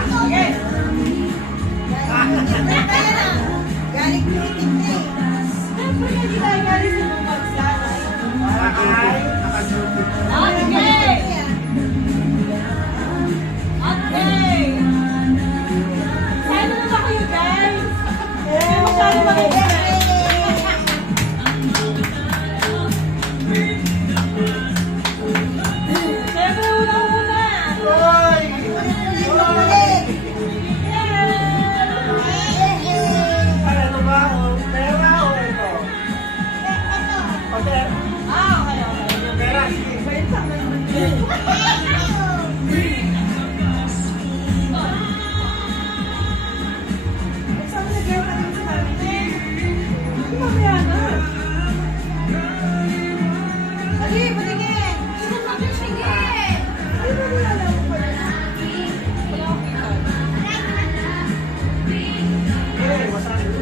Okay. Galing meeting na eh. Siyempre, hindi tayo galing sa mga bansa. Ay, nakasulti. Okay. Okay. Sana na ba kayo, guys? Hindi masyado mag-express. Siyempre, una-una. Hoy! Hoy! Ano ba? Pera o ito? O pera? Okay. Pera, sige. Wait lang. Saan mo nag-girl ka din sa namin? Mamaya na. Ali, patingin. Sino ka din sige? Di ba wala lang ako pala? Wala akong kita. Eh, masakit.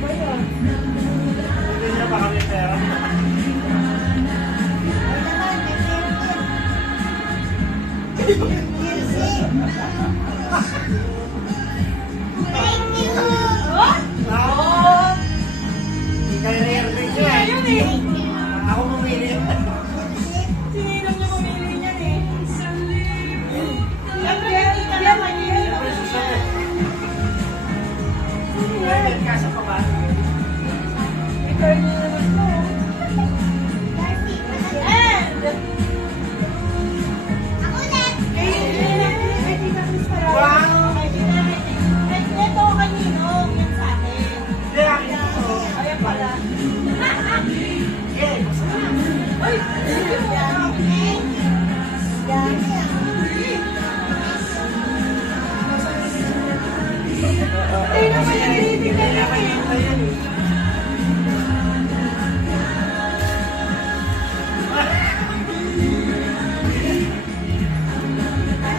Ba yun? Hindi niya pa kami pera. Oh? Ah, hindi kayo na-airbag siya. Yun eh. Ako mamili. Sininong niya mamili niyan eh. Siyempre, hindi naman yun. Siyempre, susunod. Sino yan? Pwede ka sa pabata. Ikaw yung naman mo. And, kay Tita Chris Parado. Wow! Kay Tita ito kanino, yan sa akin. Hindi, akin ito. Ayan pala. Yeah, masarap. Uy, sige mo yan. Ay, naman yung tinitignan niya eh.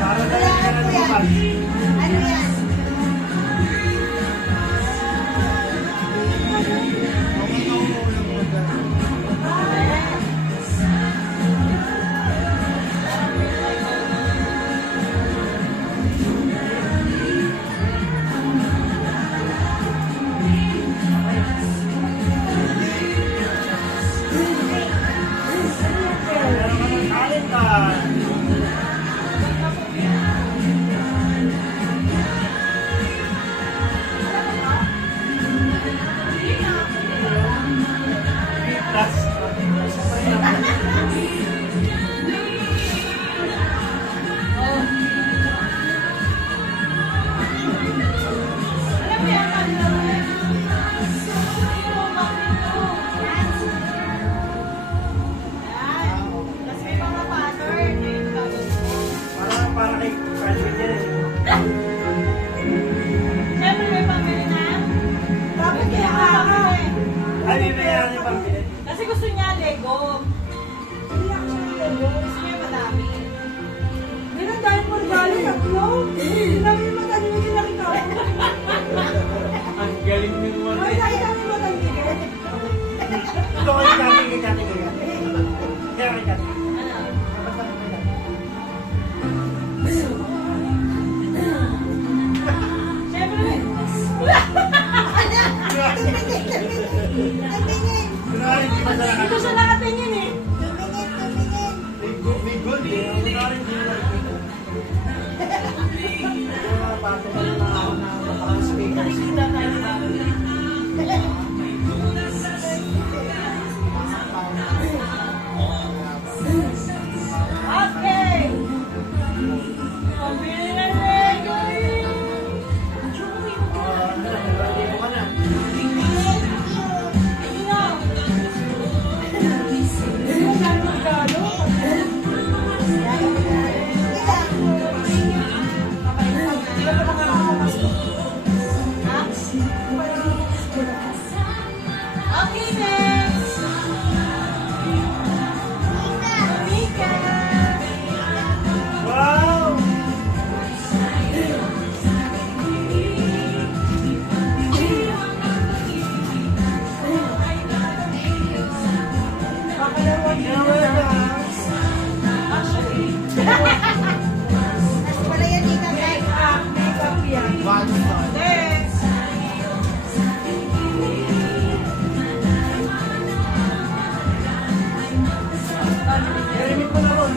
Para dahil ka na naman. Ano yan? Meron ka ng talent ka. Alam mo yan, kanina mo yan. Ito, bakit ito? Yan. Tapos may mga pattern. Yung gagawin mo. Para kay Patrick yan eh. Siyempre, may pambili na. Bakit Kaya kaya ka ka? Ay, bibigyan niya pang bilet. Kasi gusto niya Lego. Iyak siya ng logo. Gusto niya madami. Meron dahil mo regalo, tatlo. Sinabi yung matali yung nakita ko. Ang galing niyo naman. Ay, dahil kami matali. Ito kay Kati, kay Kati, kay Kati. Kaya kay Kati. Ano? Siyempre, Tumingin. Kunwari, di ba sa ito siya nakatingin eh. Tumingin. May good eh. Kunwari, di ba nakikita. Kaya bago pa rin ako na mapaka-speaker. Nakikita tayo ba? Okay. Pambili na Lego eh. Birthday mo ka na. Ino. Hindi mo dahil mo regalo. Hindi ka pa nakakapasok. Ha? mo na ron.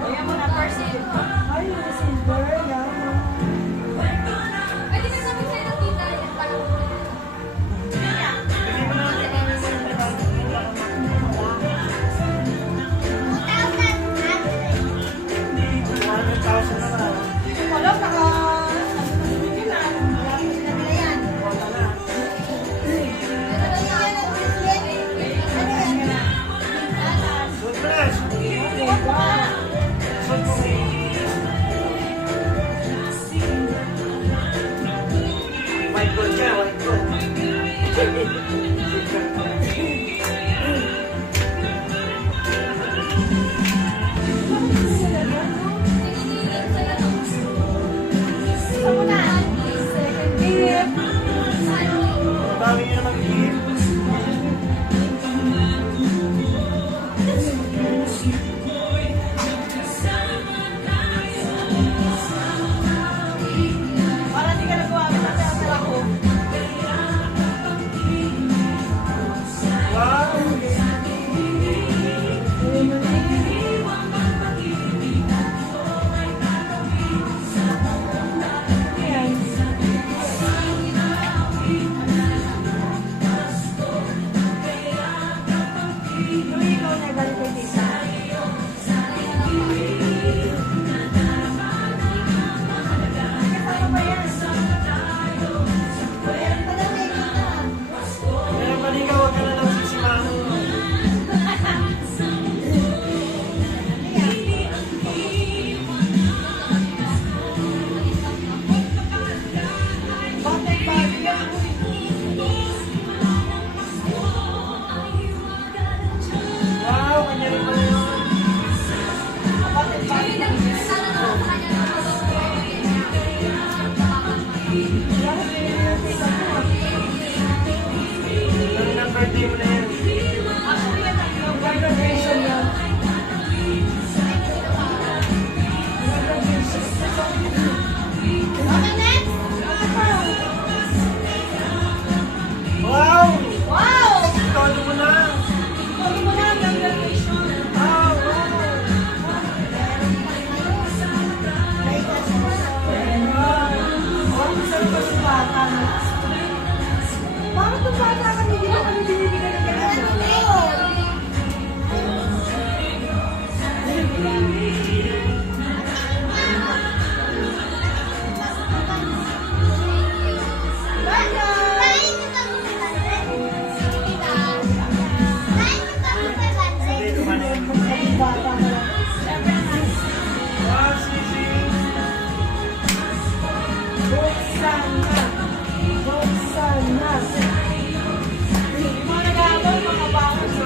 Ayan mo na, Percy. Ay, yung silver. Yan. Pwede ka sabi sa'yo ng tita. Yan pala. Bigay mo na lang kay mami mo yung regalo. $100,000 na lang. Wala, naka-bigyan na. Wala ko sila nila yan. Wala na. Suot mo na. Suot mo. White gold ka, white gold. Isa mo na. Second gift. Dami nyo na mag-iip. Para di ka nag-uwagin na pera ko. Wow! Ikaw na galing kay tita. Kasama ba yan? Kaya maligaw, huwag ka na lang sisimano. Bakit bagay yan? Wow, kanya rin pala yun. Bakit bagay yan? Bakit binili ng tita mo? Ganun ang birthday mo na yan. Actually, yan ang graduation yan. Okay, next. Wow! Wow! Todo mo na. Huwag mo na ang graduation. Wow! Bakit saan ka sa bata? Bakit ang bata kami? Di ba kami binibigyan ng ganito? Sabi ko man yan. Ang bata ka lang. Wow, Sisi! Buksan na. Buksan na. Yung mga nag-aabang, mga bangas.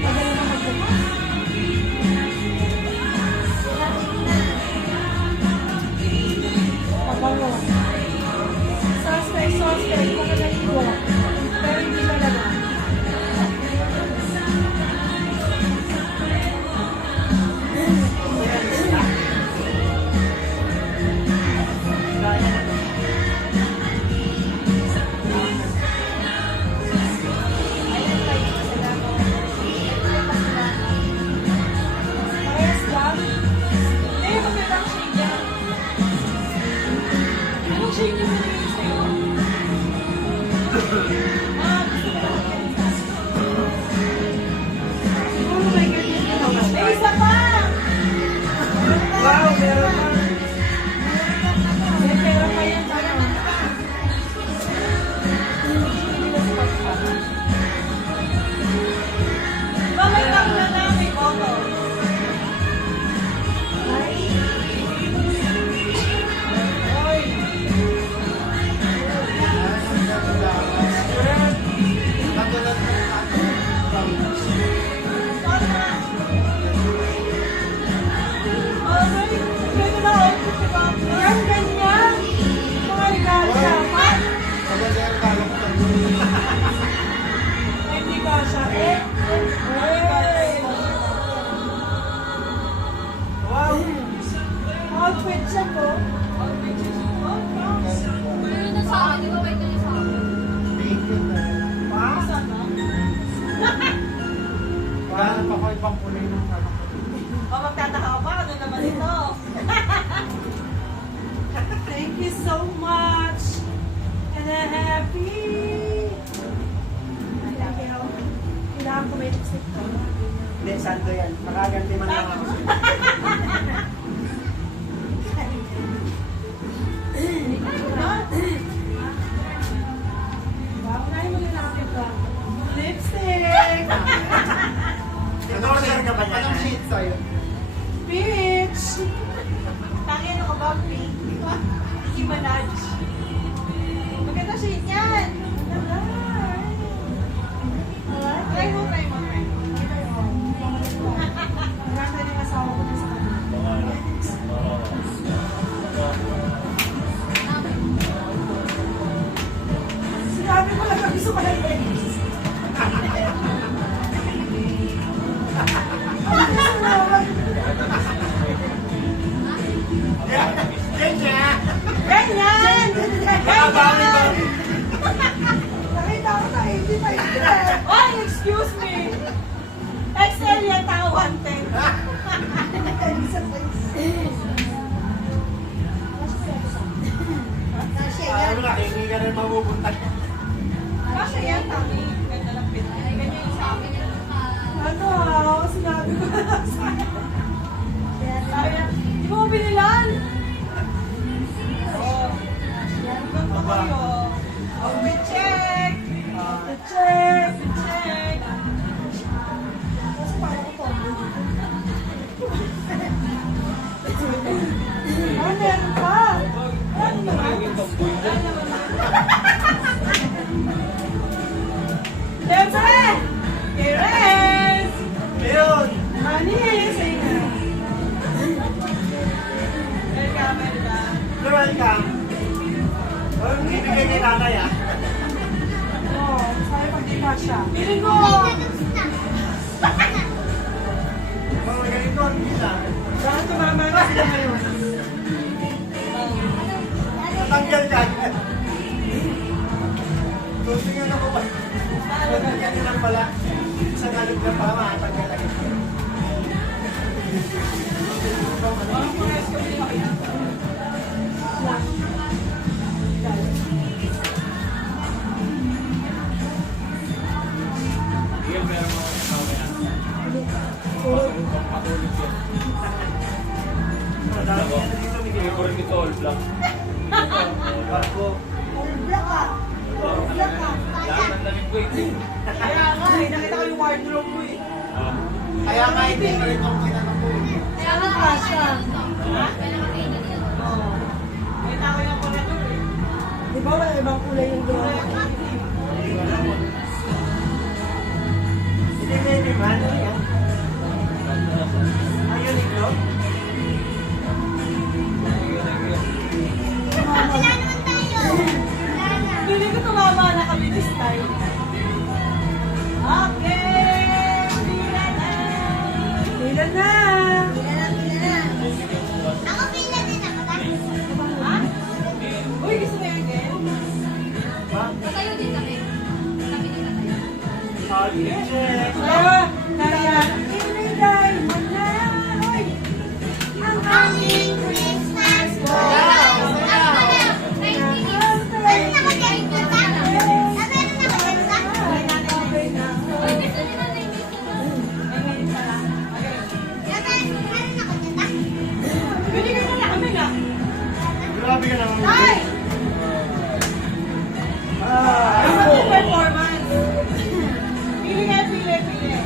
Magaling na magbukas. Pabango. Suspect, mga naligo. Pero hindi talaga. Parehas lang? Eh, magandang shade yan. Anong shade yung binigay sa'yo? Ah, gusto ko lang yan. Oh my God, may isa pa! Wow, meron na. May pera pa yan, sana. Diba may kamla na, may photo? Swerte! you so much. And I'm happy. Thank you. Kailangan ko may lipstick ko. Hindi, santo yan. Makaganti man lang ako. Wow, unahin mo na lang ito. Lipstick! Nag-order ka ba niya? Anong sheet sa'yo? Peach! Tangin ako ba, pink? Nicki Minaj. Maganda siya yan. Try mo, try mo, try mo. Maganda din asawa ko sa kanila. Sinabi ko lang gusto ko lang Dennis. Yan niya! Ganyan! Baka-bali-bali. Nakita ko na 85. Oy, excuse me! XL yan, tao 110. Ano na, hindi ka rin mapupunta. Kasi yan, tami. Ganda ng pit. Ganyan yung sa amin. Ano sinabi ko na lang sa akin. Sabi niya, di mo binilan? Oh, ganito kayo. Okay, check. Check! Check. Tapos parang ko Ah, meron pa! Ano naman? Siyempre! Kires! Ayun! Manis! Ayun. Welcome, welcome. You're welcome. Oh, ibigay kay nanay ah. Oo, sabi pag di kasha. Piling ko! Mga ganito ang gila. Bakit tumama na sila ngayon? Tanggal ka. Tusingin ako ba? Tanggal ka lang pala. Sa galog na pa, makatanggal lang ito. Madami na dito, may Favorite nito, all black. barko. Lahat ng damit ko, itim. Kaya nga, nakita ko yung wardrobe mo eh. Kaya nga hindi ko rin itong kinanong ko. Ano kasha? Nakita ko yung pala doon eh. Di ba wala ibang kulay yung gawa? Hindi na yung man. Ayun, ikaw. Pili ko tumama na kami this time. Okay! Pila na! Pila na! Ha? Uy, gusto mo yun, Ken? Check. Ah, nariyan. Inigay mo na! Hoy! Ang aming Christmas Binigay mo na kami na. Grabe ka naman. Ay! Ang Ah, maging performance. Pili kayo, pili, pili.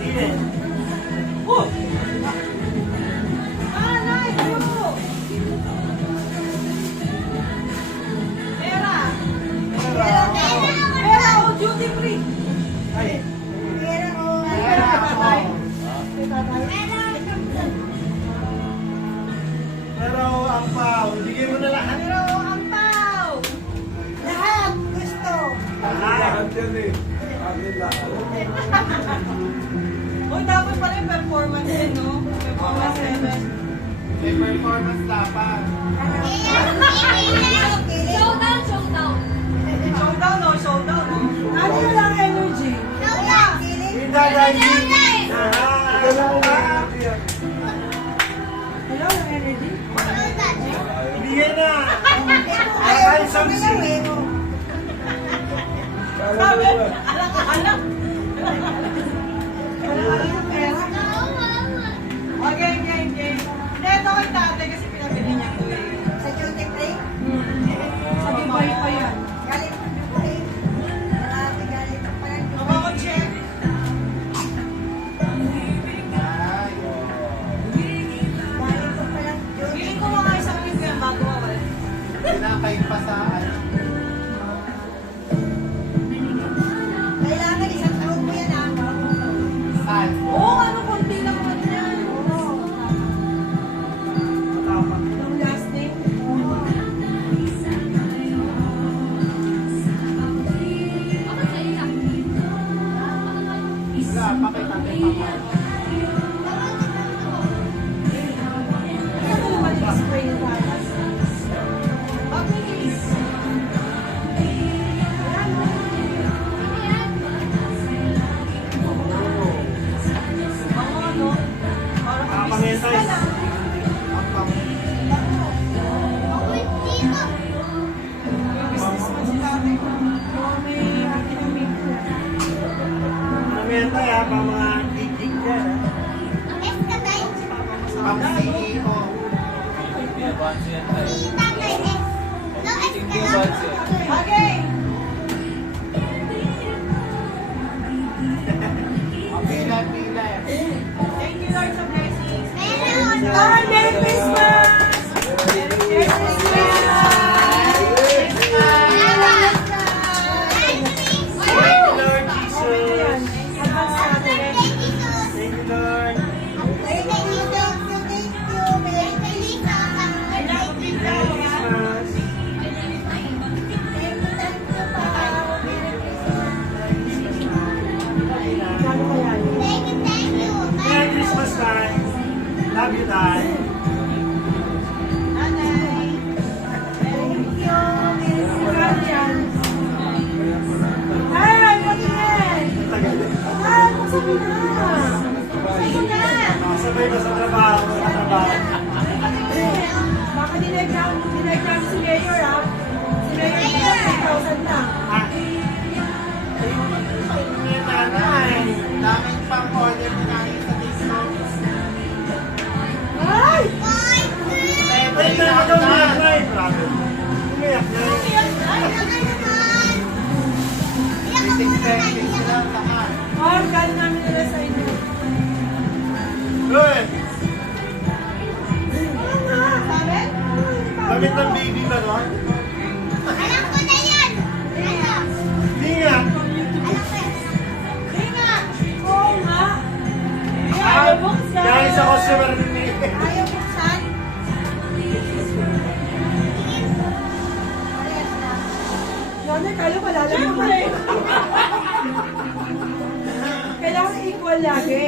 hindi. Oh! Ah, nice! Yo! Pera! Pera o duty free! Ay. Pero ang pao, bigay mo na lahat. Pero ang pao! Lahat gusto! Lahat. Uy, dapat pala yung performance din, no? Performance level. May performance dapat. Showdown, no? Showdown, no? Ano na lang energy? Winda Rising. Hello, ang energy? Hindi Bigyan na! Ayaw Ay, ko something. sumigaw eh. Sabi, anak. Wala yung pera. Okay, game. Hindi, ito kay tate kasi pinabili niya ko eh. Sa duty free? Sa Dubai pa yan. Galing mo Dubai. Marami galing mo pa ng Ako Dubai. ako check. Galing mo pa ng duty Feeling ko mga isang linggo yan bago mawala. Pinakay pa sa ano. Kailangan isang taon mo yan ah. Saan? Oo, ano, konti lang naman yan. Yung last name. Wala, pakita tayo pa. Ano naman yung spray na balas? Bakit? Ako ano? Parang Nakapangita business ka eh. lang. Business man si tate. Oo, may atin ang make na. Namenta ya, pa mga gig dyan. Pang CEO. Hindi, advance yan tayo. Hindi, advance yan. Okay. Pila. Thank you, Lord, sa blessings. Lord, Merry Christmas! Merry Christmas! Lord Jesus. Advance natin. Thank you, Lord. Thank you. Merry Christmas. Christmas. Thank you pa. Merry Christmas. Gano'n kaya yun? Merry Christmas, time. Love you, Dad. Nanay. Thank you. Merry Magkano yan? Ay, patingin! Tagal. Ay, magsabi na! Sabay ba sa trabaho? Baka dinag-exam si Mayor, ha? Si Mayor, dito 3,000 na. Ah. Nanay. Daming pang order mo namin sa TikTok. Ay! Wait na ako daw umiyak na eh. Grabe. Umiyak na eh. Titik-titik sila lahat. Oh, galing namin nila sa inyo. Good. Sabi? Damit ng baby ba doon? Hindi nga. Oo nga. Ah, Ayaw buksan. dahil sa customer ni Ayaw buksan. Nanay, kaya malalaman. Kailangan equal lagi.